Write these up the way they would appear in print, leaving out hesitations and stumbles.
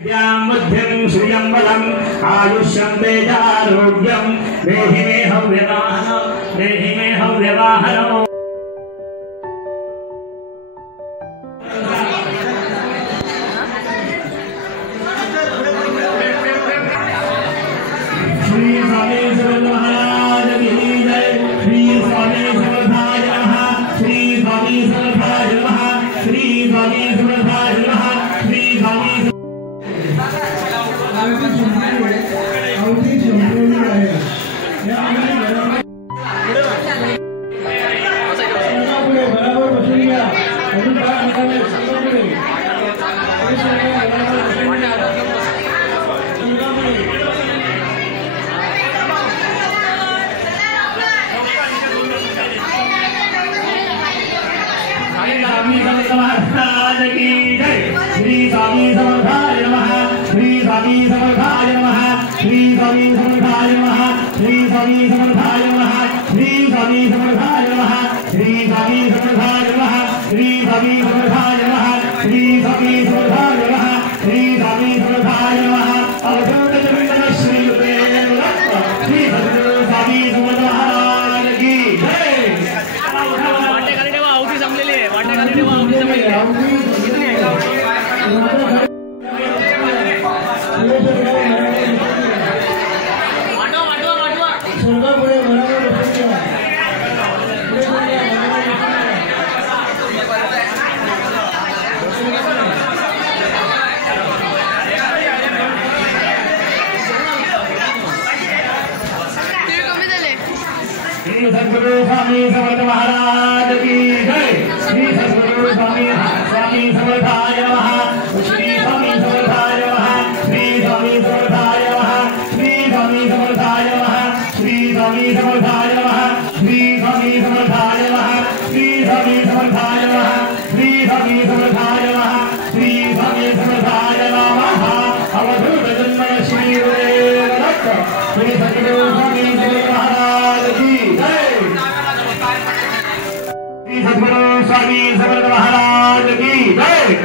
बुद्धिं श्रियं बलम् आयुष्यं तेजारोग्यं देहि मे हव्यवाहनम् श्री स्वामी समर्थ महाराज की जय। श्री स्वामी समर्थाय नमः। श्री स्वामी समर्थाय नमः। श्री स्वामी समर्थाय नमः। श्री स्वामी श्री स्वामी समर्थाय नमः। श्री स्वामी समर्थाय नमः। श्री स्वामी समर्थाय नमः। श्री स्वामी समर्थाय नमः। श्री स्वामी समर्थाय नमः। श्री स्वामी समर्थाय नमः। श्री स्वामी समर्थाय नमः। श्री स्वामी समर्थाय नमः। श्री स्वामी समर्थाय नमः। अवधूत चंद्र श्री श्री सद्गुरु स्वामी समर्थ महाराज की जय। वाटे खाली ठेवा, आवती जमलेली आहे. वाटे खाली ठेवा, आवती जमलेली आहे. श्री सद्गुरु स्वामी समर्थ महाराज की जय। श्री सद्गुरु स्वामी समर्थाय नमः। श्री स्वामी समर्थाय नमः। श्री स्वामी समर्थाय नमः। श्री स्वामी समर्थाय नमः। श्री स्वामी समर्थाय नमः। श्री स्वामी समर्थाय नमः। श्री स्वामी समर्थाय नमः। श्री स्वामी समर्थाय नमः। श्री स्वामी समर्थाय नमः। अवधूत जन्म श्री श्री सद्गुरु स्वामी समर्थ महाराज की जय। श्री सद्गुरु स्वामी समर्थ महाराज की जय।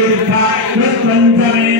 उठा पंचमे